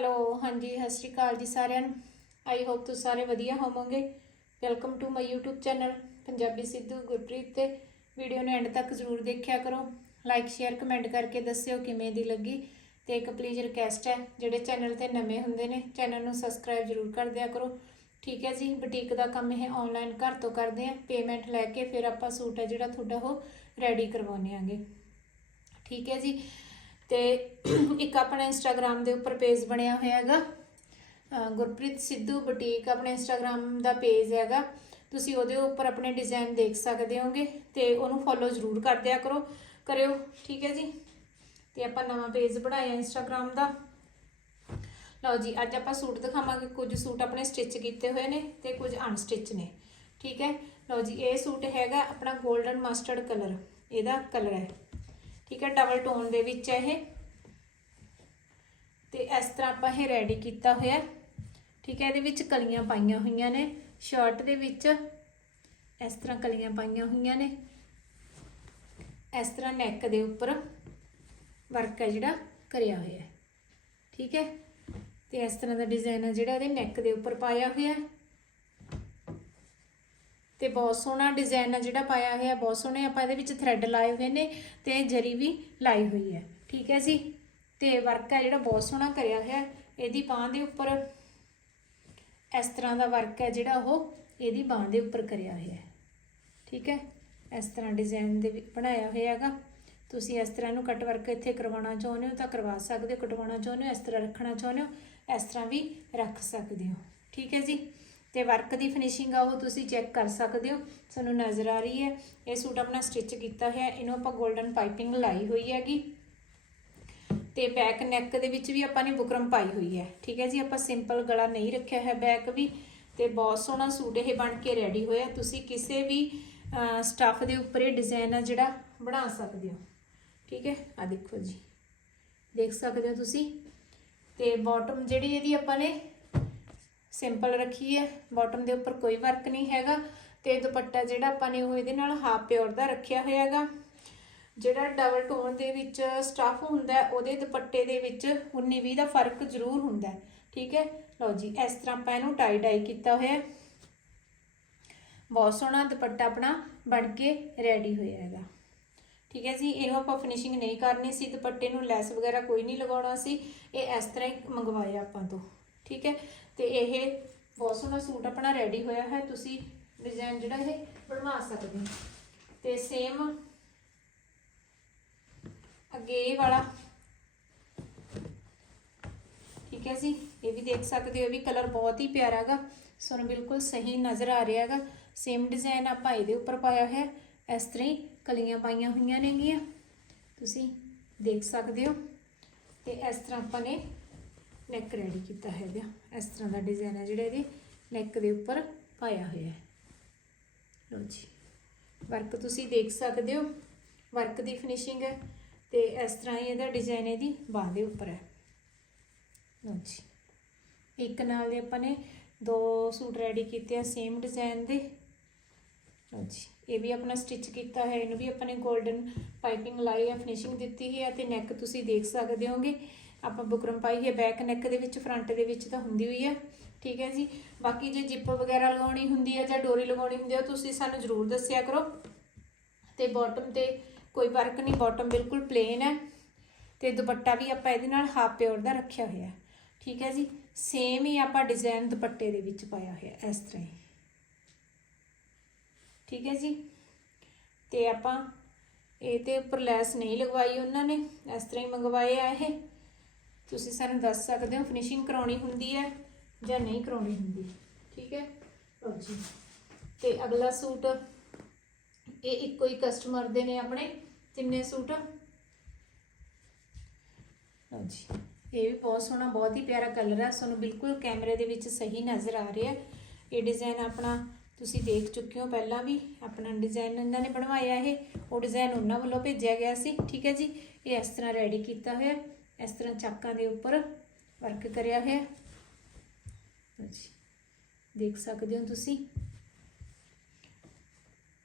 Hello, ਹਾਂਜੀ, ਸਤਿ ਸ਼੍ਰੀ ਅਕਾਲ ਜੀ ਸਾਰਿਆਂ ਨੂੰ। ਆਈ ਹੋਪ ਤੁਸੀਂ ਸਾਰੇ ਵਧੀਆ ਹੋਵੋਗੇ। Welcome to my YouTube channel Punjabi Sidhu Gurpreet ਤੇ ਵੀਡੀਓ ਨੂੰ ਐਂਡ ਤੱਕ ਜ਼ਰੂਰ ਦੇਖਿਆ ਕਰੋ। ਲਾਈਕ ਸ਼ੇਅਰ ਕਮੈਂਟ ਕਰਕੇ ਦੱਸਿਓ ਕਿਵੇਂ ਦੀ ਲੱਗੀ ਤੇ ਇੱਕ ਪਲੀਜ਼ ਰਿਕਵੈਸਟ ਹੈ, ਜਿਹੜੇ ਚੈਨਲ ਤੇ ਨਵੇਂ ਹੁੰਦੇ ਨੇ ਚੈਨਲ ਨੂੰ ਸਬਸਕ੍ਰਾਈਬ ਜ਼ਰੂਰ ਕਰ ਦਿਆ ਕਰੋ। ਠੀਕ ਹੈ ਜੀ ਬੁਟੀਕ ਦਾ ਕੰਮ ਇਹ ਆਨਲਾਈਨ ਘਰ ਤੋਂ ਕਰਦੇ ਆ ਪੇਮੈਂਟ ਲੈ ਕੇ ਫਿਰ ਆਪਾਂ ਸੂਟ ਹੈ ਜਿਹੜਾ ਤੁਹਾਡਾ ਉਹ ਰੈਡੀ ਕਰਵਾਉਣੇ ਆਂਗੇ। ਠੀਕ ਹੈ ਜੀ ਤੇ ਇੱਕ ਆਪਣਾ ਇੰਸਟਾਗ੍ਰam ਦੇ ਉੱਪਰ ਪੇਜ ਬਣਿਆ ਹੋਇਆ ਹੈਗਾ। ਗੁਰਪ੍ਰੀਤ ਸਿੱਧੂ ਬੁਟੀਕ ਆਪਣੇ ਇੰਸਟਾਗ੍ਰam ਦਾ ਪੇਜ ਹੈਗਾ। ਤੁਸੀਂ ਉਹਦੇ ਉੱਪਰ ਆਪਣੇ ਡਿਜ਼ਾਈਨ ਦੇਖ ਸਕਦੇ ਹੋਗੇ ਤੇ ਉਹਨੂੰ ਫੋਲੋ ਜ਼ਰੂਰ ਕਰ ਦਿਆ ਕਰੋ। ਕਰਿਓ, ਠੀਕ ਹੈ ਜੀ? ਤੇ ਆਪਾਂ ਨਵਾਂ ਪੇਜ ਬਣਾਇਆ ਇੰਸਟਾਗ੍ਰam ਦਾ। ਲਓ ਜੀ, ਅੱਜ ਆਪਾਂ ਸੂਟ ਦਿਖਾਵਾਂਗੇ। ਕੁਝ ਸੂਟ ਆਪਣੇ ਸਟਿਚ ਕੀਤੇ ਹੋਏ ਨੇ ਤੇ ਕੁਝ ਅਨਸਟਿਚ ਨੇ। ਠੀਕ ਹੈ? ਲਓ ਜੀ, ਇਹ ਸੂਟ ਹੈਗਾ ਆਪਣਾ 골ਡਨ ਮਸਟਰਡ ਕਲਰ ਇਹਦਾ ਕਲਰ ਹੈ। ਠੀਕ ਹੈ ਡਬਲ ਟੋਨ ਦੇ ਵਿੱਚ ਹੈ ਇਹ। ਤੇ ਇਸ ਤਰ੍ਹਾਂ ਆਪਾਂ ਇਹ ਰੈਡੀ ਕੀਤਾ ਹੋਇਆ ਠੀਕ ਹੈ, ਇਹਦੇ ਵਿੱਚ ਕਲੀਆਂ ਪਾਈਆਂ ਹੋਈਆਂ ਨੇ। ਸ਼ਰਟ ਦੇ ਵਿੱਚ ਇਸ ਤਰ੍ਹਾਂ ਕਲੀਆਂ ਪਾਈਆਂ ਹੋਈਆਂ ਨੇ। ਇਸ ਤਰ੍ਹਾਂ ਨੈਕ ਦੇ ਉੱਪਰ ਵਰਕ ਹੈ ਜਿਹੜਾ ਕਰਿਆ ਹੋਇਆ ਠੀਕ ਹੈ, ਤੇ ਇਸ ਤਰ੍ਹਾਂ ਦਾ ਡਿਜ਼ਾਈਨ ਹੈ ਜਿਹੜਾ ਇਹਦੇ ਨੈਕ ਦੇ ਉੱਪਰ ਪਾਇਆ ਹੋਇਆ ਹੈ। ਤੇ ਬਹੁਤ ਸੋਹਣਾ ਡਿਜ਼ਾਈਨ ਆ ਜਿਹੜਾ ਪਾਇਆ ਹੋਇਆ, ਬਹੁਤ ਸੋਹਣੇ ਆਪਾਂ ਇਹਦੇ ਵਿੱਚ ਥ੍ਰੈਡ ਲਾਏ ਹੋਏ ਨੇ ਤੇ ਜਰੀ ਵੀ ਲਾਈ ਹੋਈ ਹੈ। ਠੀਕ ਹੈ ਜੀ? ਤੇ ਵਰਕ ਹੈ ਜਿਹੜਾ ਬਹੁਤ ਸੋਹਣਾ ਕਰਿਆ ਹੋਇਆ, ਇਹਦੀ ਬਾਹ ਦੇ ਉੱਪਰ ਇਸ ਤਰ੍ਹਾਂ ਦਾ ਵਰਕ ਹੈ ਜਿਹੜਾ ਉਹ ਇਹਦੀ ਬਾਹ ਦੇ ਉੱਪਰ ਕਰਿਆ ਹੋਇਆ ਹੈ। ਠੀਕ ਹੈ? ਇਸ ਤਰ੍ਹਾਂ ਡਿਜ਼ਾਈਨ ਦੇ ਬਣਾਇਆ ਹੋਇਆ ਹੈਗਾ। ਤੁਸੀਂ ਇਸ ਤਰ੍ਹਾਂ ਨੂੰ ਕਟ ਵਰਕ ਇੱਥੇ ਕਰਵਾਉਣਾ ਚਾਹੁੰਦੇ ਹੋ ਤਾਂ ਕਰਵਾ ਸਕਦੇ ਹੋ, ਕਟਵਾਉਣਾ ਚਾਹੁੰਦੇ ਹੋ, ਇਸ ਤਰ੍ਹਾਂ ਰੱਖਣਾ ਚਾਹੁੰਦੇ ਹੋ, ਇਸ ਤਰ੍ਹਾਂ ਵੀ ਰੱਖ ਸਕਦੇ ਹੋ। ਠੀਕ ਹੈ ਜੀ? ਤੇ ਵਰਕ ਦੀ ਫਿਨਿਸ਼ਿੰਗ ਆ, ਉਹ ਤੁਸੀਂ ਚੈੱਕ ਕਰ ਸਕਦੇ ਹੋ। ਤੁਹਾਨੂੰ ਨਜ਼ਰ ਆ ਰਹੀ ਹੈ। ਇਹ ਸੂਟ ਆਪਣਾ ਸਟਿਚ ਕੀਤਾ ਹੋਇਆ ਇਹਨੂੰ ਆਪਾਂ 골ਡਨ ਪਾਈਪਿੰਗ ਲਾਈ ਹੋਈ ਹੈਗੀ। ਤੇ ਬੈਕ ਨੈਕ ਦੇ ਵਿੱਚ ਵੀ ਆਪਾਂ ਨੇ ਬੁਕਰਮ ਪਾਈ ਹੋਈ ਹੈ। ਠੀਕ ਹੈ ਜੀ, ਆਪਾਂ ਸਿੰਪਲ ਗਲਾ ਨਹੀਂ ਰੱਖਿਆ ਹੈ ਬੈਕ ਵੀ। ਤੇ ਬਹੁਤ ਸੋਹਣਾ ਸੂਟ ਇਹ ਬਣ ਕੇ ਰੈਡੀ ਹੋਇਆ। ਤੁਸੀਂ ਕਿਸੇ ਵੀ ਸਟੱਫ ਦੇ ਉੱਪਰ ਇਹ ਡਿਜ਼ਾਈਨ ਆ ਜਿਹੜਾ ਬਣਾ ਸਕਦੇ ਹੋ। ਠੀਕ ਹੈ ਆ ਦੇਖੋ ਜੀ। ਦੇਖ ਸਕਦੇ ਹੋ ਤੁਸੀਂ। ਤੇ ਬਾਟਮ ਜਿਹੜੀ ਇਹਦੀ ਆਪਾਂ ਨੇ ਸਿੰਪਲ ਰੱਖੀ ਹੈ ਬਾਟਮ ਦੇ ਉੱਪਰ ਕੋਈ ਵਰਕ ਨਹੀਂ ਹੈਗਾ ਤੇ ਦੁਪੱਟਾ ਜਿਹੜਾ ਆਪਾਂ ਨੇ ਉਹ ਇਹਦੇ ਨਾਲ ਹਾਫ ਪਿਓਰ ਦਾ ਰੱਖਿਆ ਹੋਇਆ ਹੈਗਾ। ਜਿਹੜਾ ਡਬਲ ਟੋਨ ਦੇ ਵਿੱਚ ਸਟਫ ਹੁੰਦਾ ਉਹਦੇ ਦੁਪੱਟੇ ਦੇ ਵਿੱਚ 19-20 ਦਾ ਫ਼ਰਕ ਜ਼ਰੂਰ ਹੁੰਦਾ ਠੀਕ ਹੈ? ਲਓ ਜੀ, ਇਸ ਤਰ੍ਹਾਂ ਆਪਾਂ ਇਹਨੂੰ ਟਾਈ ਡਾਈ ਕੀਤਾ ਹੋਇਆ ਬਹੁਤ ਸੋਹਣਾ ਦੁਪੱਟਾ ਆਪਣਾ ਬਣ ਕੇ ਰੈਡੀ ਹੋਇਆ ਹੈਗਾ। ਠੀਕ ਹੈ ਜੀ, ਇਹਨੂੰ ਆਪਾਂ ਫਿਨਿਸ਼ਿੰਗ ਨਹੀਂ ਕਰਨੀ ਸੀ, ਦੁਪੱਟੇ ਨੂੰ ਲੈਸ ਵਗੈਰਾ ਕੋਈ ਨਹੀਂ ਲਗਾਉਣਾ ਸੀ, ਇਹ ਇਸ ਤਰ੍ਹਾਂ ਹੀ ਮੰਗਵਾਇਆ ਆਪਾਂ ਤੋਂ। ਠੀਕ ਹੈ? ਤੇ ਇਹ ਬਹੁਤ ਸੋਹਣਾ ਸੂਟ ਆਪਣਾ ਰੈਡੀ ਹੋਇਆ ਹੈ, ਤੁਸੀਂ ਡਿਜ਼ਾਈਨ ਜਿਹੜਾ ਇਹ ਬਣਵਾ ਸਕਦੇ ਹੋ। ਤੇ ਸੇਮ ਅੱਗੇ ਇਹ ਵਾਲਾ। ਠੀਕ ਹੈ ਜੀ? ਇਹ ਵੀ ਦੇਖ ਸਕਦੇ ਹੋ, ਇਹ ਵੀ ਕਲਰ ਬਹੁਤ ਹੀ ਪਿਆਰਾ ਹੈਗਾ। ਸਾਨੂੰ ਬਿਲਕੁਲ ਸਹੀ ਨਜ਼ਰ ਆ ਰਿਹਾ ਹੈਗਾ। ਸੇਮ ਡਿਜ਼ਾਈਨ ਆਪਾਂ ਇਹਦੇ ਉੱਪਰ ਪਾਇਆ ਹੈ। ਇਸ ਤਰ੍ਹਾਂ ਹੀ ਕਲੀਆਂ ਪਾਈਆਂ ਹੋਈਆਂ ਨੇਗੀਆਂ। ਤੁਸੀਂ ਦੇਖ ਸਕਦੇ ਹੋ। ਤੇ ਇਸ ਤਰ੍ਹਾਂ ਆਪਾਂ ਨੇ ਨੈਕ ਰੈਡੀ ਕੀਤਾ ਹੈਗਾ। ਇਸ ਤਰ੍ਹਾਂ ਦਾ ਡਿਜ਼ਾਈਨ ਹੈ ਜਿਹੜਾ ਇਹਦੇ ਨੈਕ ਦੇ ਉੱਪਰ ਪਾਇਆ ਹੋਇਆ ਹੈ। ਲਓ ਜੀ। ਵਰਕ ਤੁਸੀਂ ਦੇਖ ਸਕਦੇ ਹੋ। ਵਰਕ ਦੀ ਫਿਨਿਸ਼ਿੰਗ ਹੈ ਤੇ ਇਸ ਤਰ੍ਹਾਂ ਹੀ ਇਹਦਾ ਡਿਜ਼ਾਈਨ ਇਹਦੀ ਬਾਹ ਦੇ ਉੱਪਰ ਹੈ। ਲਓ ਜੀ। ਇੱਕ ਨਾਲ ਦੇ ਆਪਾਂ ਨੇ ਦੋ ਸੂਟ ਰੈਡੀ ਕੀਤੇ ਆ ਸੇਮ ਡਿਜ਼ਾਈਨ ਦੇ। ਲਓ ਜੀ। ਇਹ ਵੀ ਆਪਣਾ ਸਟਿਚ ਕੀਤਾ ਹੈ। ਇਹਨੂੰ ਵੀ ਆਪਾਂ ਨੇ 골ਡਨ ਪਾਈਪਿੰਗ ਲਾਈ ਹੈ ਫਿਨਿਸ਼ਿੰਗ ਦਿੱਤੀ ਹੈ ਤੇ ਨੈਕ ਤੁਸੀਂ ਦੇਖ ਸਕਦੇ ਹੋਗੇ। ਆਪਾਂ ਬੁਕਰਮ ਪਾਈ ਹੈ ਬੈਕ ਨੈਕ ਦੇ ਵਿੱਚ ਫਰੰਟ ਦੇ ਵਿੱਚ ਤਾਂ ਹੁੰਦੀ ਹੋਈ ਹੈ ਠੀਕ ਹੈ ਜੀ? ਬਾਕੀ ਜੇ ਜਿੱਪ ਵਗੈਰਾ ਲਗਾਉਣੀ ਹੁੰਦੀ ਹੈ ਜਾਂ ਡੋਰੀ ਲਗਾਉਣੀ ਹੁੰਦੀ ਹੈ ਤੁਸੀਂ ਸਾਨੂੰ ਜ਼ਰੂਰ ਦੱਸਿਆ ਕਰੋ। ਤੇ ਬਾਟਮ ਤੇ ਕੋਈ ਵਰਕ ਨਹੀਂ ਬਾਟਮ ਬਿਲਕੁਲ ਪਲੇਨ ਹੈ। ਤੇ ਦੁਪੱਟਾ ਵੀ ਆਪਾਂ ਇਹਦੇ ਨਾਲ ਹਾਫ ਪਿਓਰ ਦਾ ਰੱਖਿਆ ਹੋਇਆ ਹੈ, ਠੀਕ ਹੈ ਜੀ? ਸੇਮ ਹੀ ਆਪਾਂ ਡਿਜ਼ਾਈਨ ਦੁਪੱਟੇ ਦੇ ਵਿੱਚ ਪਾਇਆ ਹੋਇਆ ਇਸ ਤਰ੍ਹਾਂ ਹੀ। ਠੀਕ ਹੈ ਜੀ? ਤੇ ਆਪਾਂ ਇਹ ਤੇ ਉੱਪਰ ਲੈਸ ਨਹੀਂ ਲਗਵਾਈ ਉਹਨਾਂ ਨੇ, ਇਸ ਤਰ੍ਹਾਂ ਹੀ ਮੰਗਵਾਏ ਆ ਇਹ। ਤੁਸੀਂ ਸਾਨੂੰ ਦੱਸ ਸਕਦੇ ਹੋ ਫਿਨਿਸ਼ਿੰਗ ਕਰਾਉਣੀ ਹੁੰਦੀ ਹੈ ਜਾਂ ਨਹੀਂ ਕਰਾਉਣੀ ਹੁੰਦੀ? ਠੀਕ ਹੈ? ਲਓ ਜੀ। ਤੇ ਅਗਲਾ ਸੂਟ, ਇਹ ਇੱਕੋ ਹੀ ਕਸਟਮਰ ਦੇ ਨੇ ਆਪਣੇ, ਤਿੰਨੇ ਸੂਟ। ਲਓ ਜੀ। ਇਹ ਵੀ ਬਹੁਤ ਸੋਹਣਾ, ਬਹੁਤ ਹੀ ਪਿਆਰਾ ਕਲਰ ਹੈ ਸਾਨੂੰ ਬਿਲਕੁਲ ਕੈਮਰੇ ਦੇ ਵਿੱਚ ਸਹੀ ਨਜ਼ਰ ਆ ਰਿਹਾ। ਇਹ ਡਿਜ਼ਾਈਨ ਆਪਣਾ ਤੁਸੀਂ ਦੇਖ ਚੁੱਕੇ ਹੋ ਪਹਿਲਾਂ ਵੀ। ਆਪਣਾ ਡਿਜ਼ਾਈਨ ਇਹਨਾਂ ਨੇ ਬਣਵਾਇਆ ਇਹ। ਉਹ ਡਿਜ਼ਾਈਨ ਉਹਨਾਂ ਵੱਲੋਂ ਭੇਜਿਆ ਗਿਆ ਸੀ। ਠੀਕ ਹੈ ਜੀ? ਇਹ ਇਸ ਤਰ੍ਹਾਂ ਰੈਡੀ ਕੀਤਾ ਹੋਇਆ। ਇਸ ਤਰ੍ਹਾਂ ਚਾਕਾਂ ਦੇ ਉੱਪਰ ਵਰਕ ਕਰਿਆ ਹੋਇਆ। ਜੀ ਦੇਖ ਸਕਦੇ ਹੋ ਤੁਸੀਂ।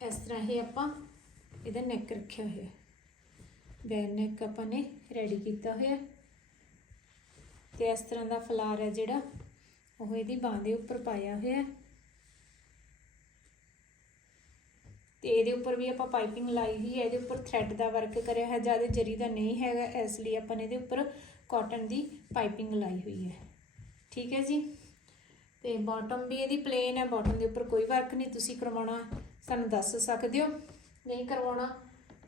ਇਸ ਤਰ੍ਹਾਂ ਇਹ ਆਪਾਂ ਇਹਦਾ ਨੈਕ ਰੱਖਿਆ ਹੋਇਆ। ਹੈ ਬੈਕ ਨੈਕ ਆਪਾਂ ਨੇ ਰੈਡੀ ਕੀਤਾ ਹੋਇਆ। ਹੈ। ਤੇ ਇਸ ਤਰ੍ਹਾਂ ਦਾ ਫਲਾਰ ਹੈ ਜਿਹੜਾ, ਉਹ ਇਹਦੀ ਬਾਂਹ ਦੇ ਉੱਪਰ ਪਾਇਆ ਹੋਇਆ ਹੈ ਤੇ ਇਹਦੇ ਉੱਪਰ ਵੀ ਆਪਾਂ ਪਾਈਪਿੰਗ ਲਾਈ ਹੋਈ ਹੈ, ਇਹਦੇ ਉੱਪਰ ਥ੍ਰੈਡ ਦਾ ਵਰਕ ਕਰਿਆ ਹੈ, ਜ਼ਿਆਦਾ ਜਰੀ ਦਾ ਨਹੀਂ ਹੈਗਾ, ਇਸ ਲਈ ਆਪਾਂ ਨੇ ਇਹਦੇ ਉੱਪਰ ਕਾਟਨ ਦੀ ਪਾਈਪਿੰਗ ਲਾਈ ਹੋਈ ਹੈ। ਠੀਕ ਹੈ ਜੀ? ਤੇ ਬਾਟਮ ਵੀ ਇਹਦੀ ਪਲੇਨ ਹੈ ਬਾਟਮ ਦੇ ਉੱਪਰ ਕੋਈ ਵਰਕ ਨਹੀਂ, ਤੁਸੀਂ ਕਰਵਾਉਣਾ, ਸਾਨੂੰ ਦੱਸ ਸਕਦੇ ਹੋ। ਨਹੀਂ ਕਰਵਾਉਣਾ,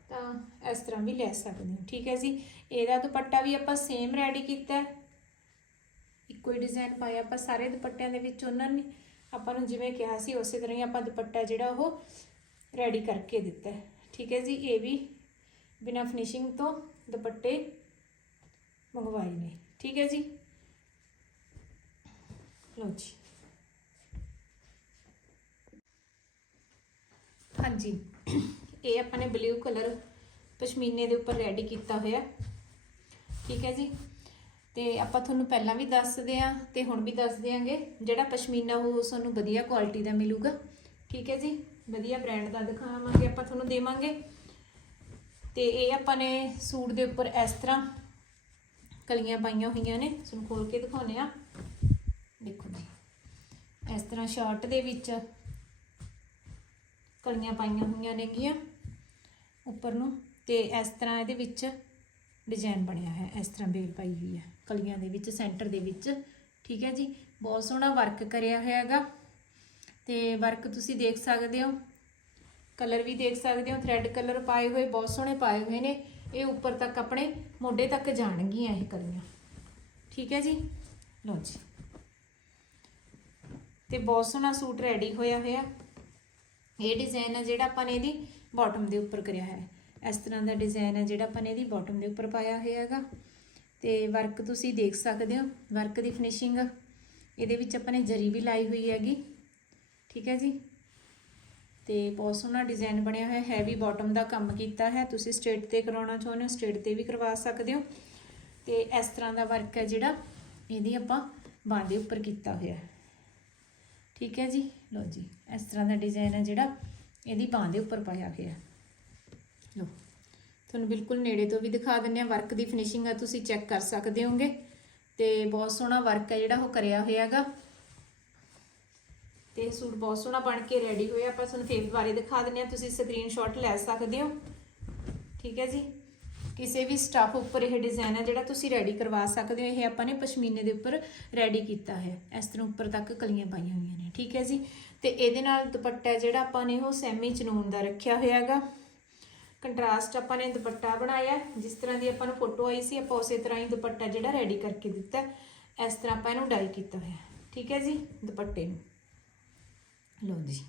ਤਾਂ ਇਸ ਤਰ੍ਹਾਂ ਵੀ ਲੈ ਸਕਦੇ ਹੋ। ਠੀਕ ਹੈ ਜੀ? ਇਹਦਾ ਦੁਪੱਟਾ ਵੀ ਆਪਾਂ ਸੇਮ ਰੈਡੀ ਕੀਤਾ ਇੱਕੋ ਹੀ ਡਿਜ਼ਾਈਨ ਪਾਇਆ ਆਪਾਂ, ਸਾਰੇ ਦੁਪੱਟਿਆਂ ਦੇ ਵਿੱਚ ਉਹਨਾਂ ਨੇ। ਆਪਾਂ ਨੂੰ ਜਿਵੇਂ ਕਿਹਾ ਸੀ, ਉਸੇ ਤਰ੍ਹਾਂ ਹੀ ਆਪਾਂ ਦੁਪੱਟਾ ਜਿਹੜਾ ਉਹ ਰੈਡੀ ਕਰਕੇ ਦਿੱਤਾ ਠੀਕ ਹੈ ਜੀ, ਇਹ ਵੀ ਬਿਨਾ ਫਿਨਿਸ਼ਿੰਗ ਤੋਂ ਦੁਪੱਟੇ ਮੰਗਵਾਏ ਨੇ। ਠੀਕ ਹੈ ਜੀ। ਲਓ ਜੀ। ਹਾਂਜੀ। ਇਹ ਆਪਾਂ ਨੇ ਬਲੂ ਕਲਰ ਪਸ਼ਮੀਨੇ ਦੇ ਉੱਪਰ ਰੈਡੀ ਕੀਤਾ ਹੋਇਆ। ਠੀਕ ਹੈ ਜੀ। ਤੇ ਆਪਾਂ ਤੁਹਾਨੂੰ ਪਹਿਲਾਂ ਵੀ ਦੱਸਦੇ ਆ ਤੇ ਹੁਣ ਵੀ ਦੱਸ ਦਿਆਂਗੇ। ਜਿਹੜਾ ਪਸ਼ਮੀਨਾ ਉਹ ਤੁਹਾਨੂੰ ਵਧੀਆ ਕੁਆਲਿਟੀ ਦਾ ਮਿਲੂਗਾ। ਠੀਕ ਹੈ ਜੀ। ਵਧੀਆ ਬ੍ਰਾਂਡ ਦਾ ਦਿਖਾਵਾਂਗੇ, ਆਪਾਂ ਤੁਹਾਨੂੰ ਦੇਵਾਂਗੇ। ਤੇ ਇਹ ਆਪਾਂ ਨੇ ਸੂਟ ਦੇ ਉੱਪਰ ਇਸ ਤਰ੍ਹਾਂ ਕਲੀਆਂ ਪਾਈਆਂ ਹੋਈਆਂ ਨੇ, ਤੁਹਾਨੂੰ ਖੋਲ ਕੇ ਦਿਖਾਉਨੇ ਆ ਦੇਖੋ ਜੀ, ਇਸ ਤਰ੍ਹਾਂ ਸ਼ਰਟ ਦੇ ਵਿੱਚ ਕਲੀਆਂ ਪਾਈਆਂ ਹੋਈਆਂ ਨੇਗੀਆਂ ਉੱਪਰ ਨੂੰ, ਤੇ ਇਸ ਤਰ੍ਹਾਂ ਇਹਦੇ ਵਿੱਚ ਡਿਜ਼ਾਈਨ ਬਣਿਆ ਹੈ, ਇਸ ਤਰ੍ਹਾਂ ਬੇਲ ਪਾਈ ਹੋਈ ਹੈ। ਕਲੀਆਂ ਦੇ ਵਿੱਚ ਸੈਂਟਰ ਦੇ ਵਿੱਚ, ਠੀਕ ਹੈ ਜੀ, ਬਹੁਤ ਸੋਹਣਾ ਵਰਕ ਕਰਿਆ ਹੋਇਆ ਹੈਗਾ। ਤੇ ਵਰਕ ਤੁਸੀਂ ਦੇਖ ਸਕਦੇ ਹੋ। ਕਲਰ ਵੀ ਦੇਖ ਸਕਦੇ ਹੋ। ਥ੍ਰੈਡ ਕਲਰ ਪਾਏ ਹੋਏ, ਬਹੁਤ ਸੋਹਣੇ ਪਾਏ ਹੋਏ ਨੇ। ਇਹ ਉੱਪਰ ਤੱਕ ਆਪਣੇ ਮੋਢੇ ਤੱਕ ਜਾਣਗੀਆਂ ਇਹ ਕਲੀਆਂ। ਠੀਕ ਹੈ ਜੀ? ਲਓ ਜੀ। ਤੇ ਬਹੁਤ ਸੋਹਣਾ ਸੂਟ ਰੈਡੀ ਹੋਇਆ ਹੋਇਆ। ਇਹ ਡਿਜ਼ਾਈਨ ਹੈ ਜਿਹੜਾ ਆਪਾਂ ਨੇ ਇਹਦੀ ਬਾਟਮ ਦੇ ਉੱਪਰ ਕਰਿਆ ਹੈ। ਇਸ ਤਰ੍ਹਾਂ ਦਾ ਡਿਜ਼ਾਈਨ ਹੈ ਜਿਹੜਾ ਆਪਾਂ ਨੇ ਇਹਦੀ ਬਾਟਮ ਦੇ ਉੱਪਰ ਪਾਇਆ ਹੋਇਆ ਹੈਗਾ। ਤੇ ਵਰਕ ਤੁਸੀਂ ਦੇਖ ਸਕਦੇ ਹੋ। ਵਰਕ ਦੀ ਫਿਨਿਸ਼ਿੰਗ ਇਹਦੇ ਵਿੱਚ ਆਪਾਂ ਨੇ ਜਰੀ ਵੀ ਲਾਈ ਹੋਈ ਹੈਗੀ। ਠੀਕ ਹੈ ਜੀ? ਤੇ ਬਹੁਤ ਸੋਹਣਾ ਡਿਜ਼ਾਈਨ ਬਣਿਆ ਹੋਇਆ ਹੈ ਹੈਵੀ ਬਾਟਮ ਦਾ ਕੰਮ ਕੀਤਾ ਹੈ। ਤੁਸੀਂ ਸਟ੍ਰੇਟ ਤੇ ਕਰਾਉਣਾ ਚਾਹੁੰਦੇ ਹੋ ਸਟ੍ਰੇਟ ਤੇ ਵੀ ਕਰਵਾ ਸਕਦੇ ਹੋ। ਤੇ ਇਸ ਤਰ੍ਹਾਂ ਦਾ ਵਰਕ ਹੈ ਜਿਹੜਾ, ਇਹਦੀ ਆਪਾਂ ਬਾਂਹ ਦੇ ਉੱਪਰ ਕੀਤਾ ਹੋਇਆ ਠੀਕ ਹੈ ਜੀ? ਲਓ ਜੀ, ਇਸ ਤਰ੍ਹਾਂ ਦਾ ਡਿਜ਼ਾਈਨ ਹੈ ਜਿਹੜਾ, ਇਹਦੀ ਬਾਂਹ ਦੇ ਉੱਪਰ ਪਾਇਆ ਹੋਇਆ ਹੈ। ਲਓ, ਤੁਹਾਨੂੰ ਬਿਲਕੁਲ ਨੇੜੇ ਤੋਂ ਵੀ ਦਿਖਾ ਦਿੰਨੇ ਆ ਵਰਕ ਦੀ ਫਿਨਿਸ਼ਿੰਗ ਆ, ਤੁਸੀਂ ਚੈੱਕ ਕਰ ਸਕਦੇ ਹੋਗੇ। ਤੇ ਬਹੁਤ ਸੋਹਣਾ ਵਰਕ ਹੈ ਜਿਹੜਾ, ਉਹ ਕਰਿਆ ਹੋਇਆ ਹੈਗਾ। ਤੇ ਇਹ ਸੂਟ ਬਹੁਤ ਸੋਹਣਾ ਬਣ ਕੇ ਰੈਡੀ ਹੋਇਆ ਆਪਾਂ ਤੁਹਾਨੂੰ ਫੇਸ ਬਾਰੇ ਦਿਖਾ ਦਿੰਨੇ ਆ ਤੁਸੀਂ ਸਕਰੀਨਸ਼ਾਟ ਲੈ ਸਕਦੇ ਹੋ। ਠੀਕ ਹੈ ਜੀ? ਕਿਸੇ ਵੀ ਸਟਾਫ ਉੱਪਰ ਇਹ ਡਿਜ਼ਾਈਨ ਹੈ ਜਿਹੜਾ ਤੁਸੀਂ ਰੈਡੀ ਕਰਵਾ ਸਕਦੇ ਹੋ। ਇਹ ਆਪਾਂ ਨੇ ਪਸ਼ਮੀਨੇ ਦੇ ਉੱਪਰ ਰੈਡੀ ਕੀਤਾ ਹੈ। ਇਸ ਤਰ੍ਹਾਂ ਉੱਪਰ ਤੱਕ ਕਲੀਆਂ ਪਾਈਆਂ ਹੋਈਆਂ ਨੇ। ਠੀਕ ਹੈ ਜੀ? ਤੇ ਇਹਦੇ ਨਾਲ ਦੁਪੱਟਾ ਜਿਹੜਾ ਆਪਾਂ ਨੇ ਉਹ ਸੈਮੀ ਚਨੂਨ ਦਾ ਰੱਖਿਆ ਹੋਇਆ ਹੈਗਾ। ਕੰਟਰਾਸਟ ਆਪਾਂ ਨੇ ਦੁਪੱਟਾ ਬਣਾਇਆ। ਜਿਸ ਤਰ੍ਹਾਂ ਦੀ ਆਪਾਂ ਨੂੰ ਫੋਟੋ ਆਈ ਸੀ, ਆਪਾਂ ਉਸੇ ਤਰ੍ਹਾਂ ਹੀ ਦੁਪੱਟਾ ਜਿਹੜਾ ਰੈਡੀ ਕਰਕੇ ਦਿੱਤਾ। ਇਸ ਤਰ੍ਹਾਂ ਆਪਾਂ ਇਹਨੂੰ ਡਾਈ ਕੀਤਾ ਹੋਇਆ। ਠੀਕ ਹੈ ਜੀ? ਦੁਪੱਟੇ ਨੂੰ। ਲਓ ਜੀ।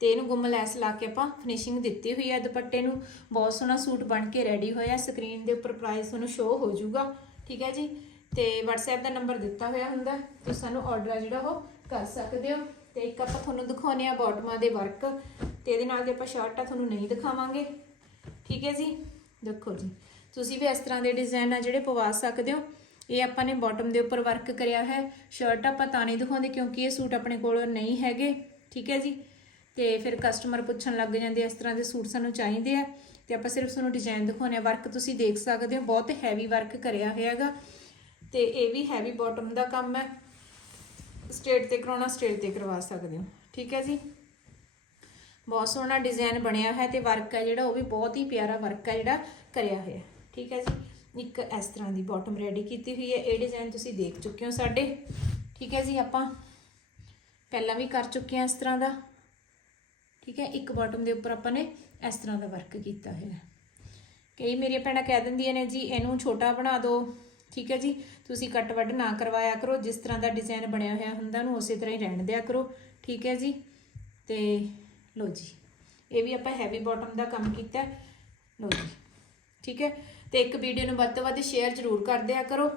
ਤੇ ਇਹਨੂੰ ਗੁੰਮ ਲੈਸ ਲਾ ਕੇ ਆਪਾਂ ਫਿਨਿਸ਼ਿੰਗ ਦਿੱਤੀ ਹੋਈ ਹੈ। ਦੁਪੱਟੇ ਨੂੰ ਬਹੁਤ ਸੋਹਣਾ ਸੂਟ ਬਣ ਕੇ ਰੈਡੀ ਹੋਇਆ। ਸਕਰੀਨ ਦੇ ਉੱਪਰ ਪ੍ਰਾਈਸ ਤੁਹਾਨੂੰ ਸ਼ੋ ਹੋ ਜਾਊਗਾ। ਠੀਕ ਹੈ ਜੀ? ਤੇ WhatsApp ਦਾ ਨੰਬਰ ਦਿੱਤਾ ਹੋਇਆ ਹੁੰਦਾ ਤੁਸੀਂ ਸਾਨੂੰ ਆਰਡਰ ਆ ਜਿਹੜਾ ਉਹ ਕਰ ਸਕਦੇ ਹੋ। ਤੇ ਇੱਕ ਆਪਾਂ ਤੁਹਾਨੂੰ ਦਿਖਾਉਨੇ ਆ ਬਾਟਮਾਂ ਦੇ ਵਰਕ ਤੇ ਇਹਦੇ ਨਾਲ ਜੇ ਆਪਾਂ ਸ਼ਰਟ ਆ ਤੁਹਾਨੂੰ ਨਹੀਂ ਦਿਖਾਵਾਂਗੇ। ਠੀਕ ਹੈ ਜੀ? ਦੇਖੋ ਜੀ। ਤੁਸੀਂ ਵੀ ਇਸ ਤਰ੍ਹਾਂ ਦੇ ਡਿਜ਼ਾਈਨ ਆ ਜਿਹੜੇ ਪਵਾ ਸਕਦੇ ਹੋ। ਇਹ ਆਪਾਂ ਨੇ ਬਾਟਮ ਦੇ ਉੱਪਰ ਵਰਕ ਕਰਿਆ ਹੈ। ਸ਼ਰਟ ਆਪਾਂ ਤਾਂ ਨਹੀਂ ਦਿਖਾਉਂਦੇ ਕਿਉਂਕਿ ਇਹ ਸੂਟ ਆਪਣੇ ਕੋਲ ਨਹੀਂ ਹੈਗੇ। ਠੀਕ ਹੈ ਜੀ? ਤੇ ਫਿਰ ਕਸਟਮਰ ਪੁੱਛਣ ਲੱਗ ਜਾਂਦੇ ਇਸ ਤਰ੍ਹਾਂ ਦੇ ਸੂਟ ਸਾਨੂੰ ਚਾਹੀਦੇ ਆ। ਤੇ ਆਪਾਂ ਸਿਰਫ ਤੁਹਾਨੂੰ ਡਿਜ਼ਾਈਨ ਦਿਖਾਉਂਦੇ ਆ। ਵਰਕ ਤੁਸੀਂ ਦੇਖ ਸਕਦੇ ਹੋ, ਬਹੁਤ ਹੈਵੀ ਵਰਕ ਕਰਿਆ ਹੋਇਆ ਹੈਗਾ। ਤੇ ਇਹ ਵੀ ਹੈਵੀ ਬਾਟਮ ਦਾ ਕੰਮ ਹੈ। ਸਟੇਟ ਤੇ ਕਰਾਉਣਾ ਸਟੇਟ ਤੇ ਕਰਵਾ ਸਕਦੇ ਹੋ। ਠੀਕ ਹੈ ਜੀ? ਬਹੁਤ ਸੋਹਣਾ ਡਿਜ਼ਾਈਨ ਬਣਿਆ ਹੋਇਆ ਤੇ ਵਰਕ ਹੈ ਜਿਹੜਾ, ਉਹ ਵੀ ਬਹੁਤ ਹੀ ਪਿਆਰਾ ਵਰਕ ਹੈ ਜਿਹੜਾ ਕਰਿਆ ਹੋਇਆ ਠੀਕ ਹੈ ਜੀ? ਇੱਕ ਇਸ ਤਰ੍ਹਾਂ ਦੀ ਬਾਟਮ ਰੈਡੀ ਕੀਤੀ ਹੋਈ ਹੈ। ਇਹ ਡਿਜ਼ਾਈਨ ਤੁਸੀਂ ਦੇਖ ਚੁੱਕੇ ਹੋ ਸਾਡੇ। ਠੀਕ ਹੈ ਜੀ ਆਪਾਂ? ਪਹਿਲਾਂ ਵੀ ਕਰ ਚੁੱਕੇ ਹਾਂ ਇਸ ਤਰ੍ਹਾਂ ਦਾ। ਠੀਕ ਹੈ, ਇੱਕ ਬਾਟਮ ਦੇ ਉੱਪਰ ਆਪਾਂ ਨੇ ਇਸ ਤਰ੍ਹਾਂ ਦਾ ਵਰਕ ਕੀਤਾ ਹੋਇਆ। ਕਈ ਮੇਰੀਆਂ ਭੈਣਾਂ ਕਹਿ ਦਿੰਦੀਆਂ ਨੇ, ਜੀ, ਇਹਨੂੰ ਛੋਟਾ ਬਣਾ ਦਿਓ ਠੀਕ ਹੈ ਜੀ, ਤੁਸੀਂ ਕੱਟ ਵੱਡ ਨਾ ਕਰਵਾਇਆ ਕਰੋ। ਜਿਸ ਤਰ੍ਹਾਂ ਦਾ ਡਿਜ਼ਾਈਨ ਬਣਿਆ ਹੋਇਆ ਹੁੰਦਾ ਨੂੰ ਉਸੇ ਤਰ੍ਹਾਂ ਹੀ ਰਹਿਣ ਦਿਆ ਕਰੋ। ਠੀਕ ਹੈ ਜੀ, ਤੇ ਲਓ ਜੀ, ਇਹ ਵੀ ਆਪਾਂ ਹੈਵੀ ਬਾਟਮ ਦਾ ਕੰਮ ਕੀਤਾ। ਹੈ। ਲਓ ਜੀ, ਠੀਕ ਹੈ, ਤੇ ਇੱਕ ਵੀਡੀਓ ਨੂੰ ਵੱਧ ਤੋਂ ਵੱਧ ਸ਼ੇਅਰ ਜ਼ਰੂਰ ਕਰ ਦਿਆ ਕਰੋ।